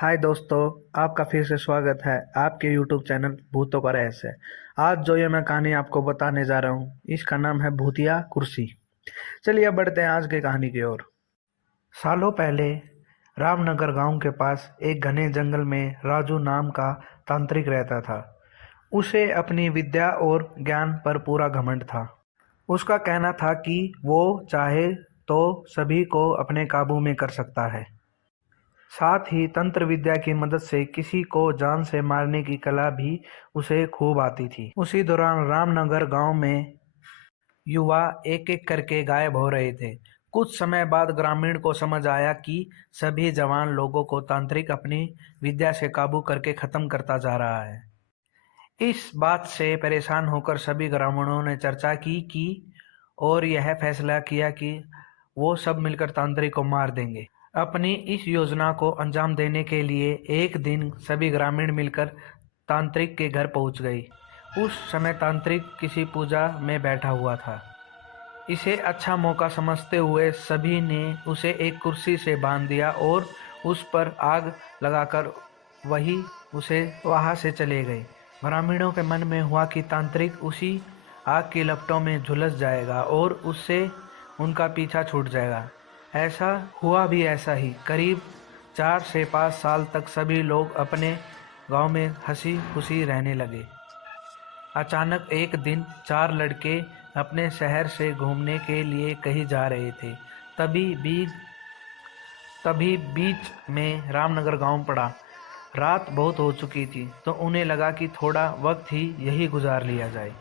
हाय दोस्तों, आपका फिर से स्वागत है आपके YouTube चैनल भूतों का रहस्य। आज जो ये मैं कहानी आपको बताने जा रहा हूँ, इसका नाम है भूतिया कुर्सी। चलिए अब बढ़ते हैं आज की कहानी की ओर। सालों पहले रामनगर गांव के पास एक घने जंगल में राजू नाम का तांत्रिक रहता था। उसे अपनी विद्या और ज्ञान पर पूरा घमंड था। उसका कहना था कि वो चाहे तो सभी को अपने काबू में कर सकता है। साथ ही तंत्र विद्या की मदद से किसी को जान से मारने की कला भी उसे खूब आती थी। उसी दौरान रामनगर गांव में युवा एक एक करके गायब हो रहे थे। कुछ समय बाद ग्रामीण को समझ आया कि सभी जवान लोगों को तांत्रिक अपनी विद्या से काबू करके खत्म करता जा रहा है। इस बात से परेशान होकर सभी ग्रामीणों ने चर्चा की और यह फैसला किया कि वो सब मिलकर तांत्रिक को मार देंगे। अपनी इस योजना को अंजाम देने के लिए एक दिन सभी ग्रामीण मिलकर तांत्रिक के घर पहुंच गए। उस समय तांत्रिक किसी पूजा में बैठा हुआ था। इसे अच्छा मौका समझते हुए सभी ने उसे एक कुर्सी से बांध दिया और उस पर आग लगाकर उसे वहां से चले गए। ग्रामीणों के मन में हुआ कि तांत्रिक उसी आग की लपटों में झुलस जाएगा और उससे उनका पीछा छूट जाएगा। ऐसा हुआ भी। ऐसा ही करीब 4 से 5 साल तक सभी लोग अपने गांव में हंसी खुशी रहने लगे। अचानक एक दिन 4 लड़के अपने शहर से घूमने के लिए कहीं जा रहे थे। तभी बीच में रामनगर गांव पड़ा। रात बहुत हो चुकी थी तो उन्हें लगा कि थोड़ा वक्त ही यही गुजार लिया जाए।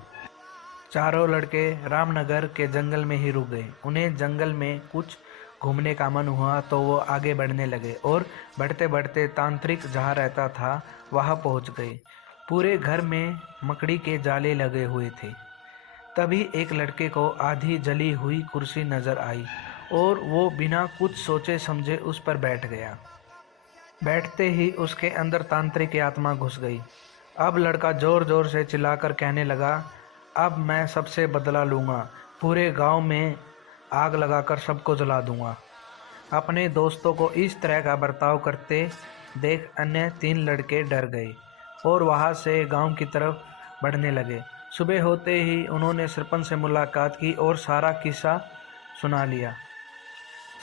चारों लड़के रामनगर के जंगल में ही रुक गए। उन्हें जंगल में कुछ घूमने का मन हुआ तो वो आगे बढ़ने लगे और बढ़ते बढ़ते तांत्रिक जहाँ रहता था वहाँ पहुँच गए। पूरे घर में मकड़ी के जाले लगे हुए थे। तभी एक लड़के को आधी जली हुई कुर्सी नजर आई और वो बिना कुछ सोचे समझे उस पर बैठ गया। बैठते ही उसके अंदर तांत्रिक की आत्मा घुस गई। अब लड़का जोर जोर से चिल्लाकर कहने लगा, अब मैं सबसे बदला लूँगा, पूरे गांव में आग लगाकर सबको जला दूंगा। अपने दोस्तों को इस तरह का बर्ताव करते देख अन्य 3 लड़के डर गए और वहां से गांव की तरफ बढ़ने लगे। सुबह होते ही उन्होंने सरपंच से मुलाकात की और सारा किस्सा सुना लिया।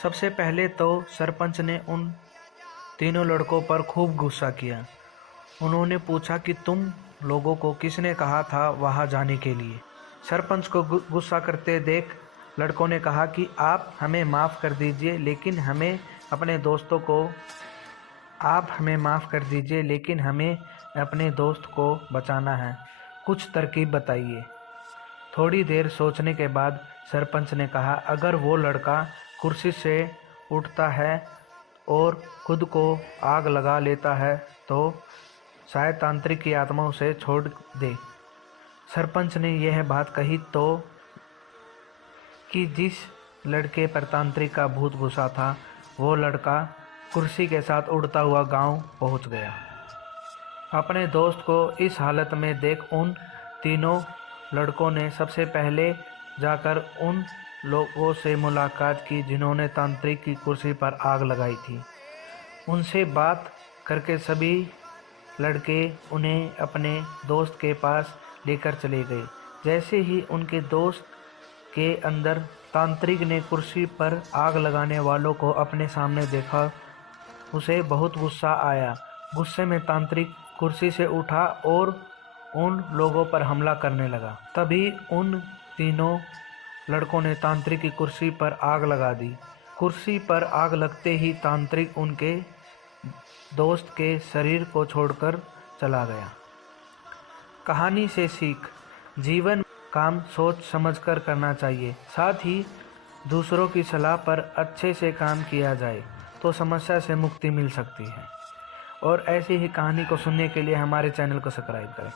सबसे पहले तो सरपंच ने उन तीनों लड़कों पर खूब गुस्सा किया। उन्होंने पूछा कि तुम लोगों को किसने कहा था वहां जाने के लिए। सरपंच को गुस्सा करते देख लड़कों ने कहा कि आप हमें माफ़ कर दीजिए, लेकिन हमें अपने दोस्त को बचाना है। कुछ तरकीब बताइए। थोड़ी देर सोचने के बाद सरपंच ने कहा, अगर वो लड़का कुर्सी से उठता है और खुद को आग लगा लेता है तो शायद तांत्रिक की आत्मा उसे छोड़ दे। सरपंच ने यह बात कही तो कि जिस लड़के पर तांत्रिक का भूत घुसा था वो लड़का कुर्सी के साथ उड़ता हुआ गांव पहुंच गया। अपने दोस्त को इस हालत में देख उन तीनों लड़कों ने सबसे पहले जाकर उन लोगों से मुलाकात की जिन्होंने तांत्रिक की कुर्सी पर आग लगाई थी। उनसे बात करके सभी लड़के उन्हें अपने दोस्त के पास लेकर चले गए। जैसे ही उनके दोस्त के अंदर तांत्रिक ने कुर्सी पर आग लगाने वालों को अपने सामने देखा, उसे बहुत गुस्सा आया। गुस्से में तांत्रिक कुर्सी से उठा और उन लोगों पर हमला करने लगा। तभी उन तीनों लड़कों ने तांत्रिक की कुर्सी पर आग लगा दी। कुर्सी पर आग लगते ही तांत्रिक उनके दोस्त के शरीर को छोड़कर चला गया। कहानी से सीख, जीवन काम सोच समझकर करना चाहिए। साथ ही दूसरों की सलाह पर अच्छे से काम किया जाए तो समस्या से मुक्ति मिल सकती है। और ऐसी ही कहानी को सुनने के लिए हमारे चैनल को सब्सक्राइब करें।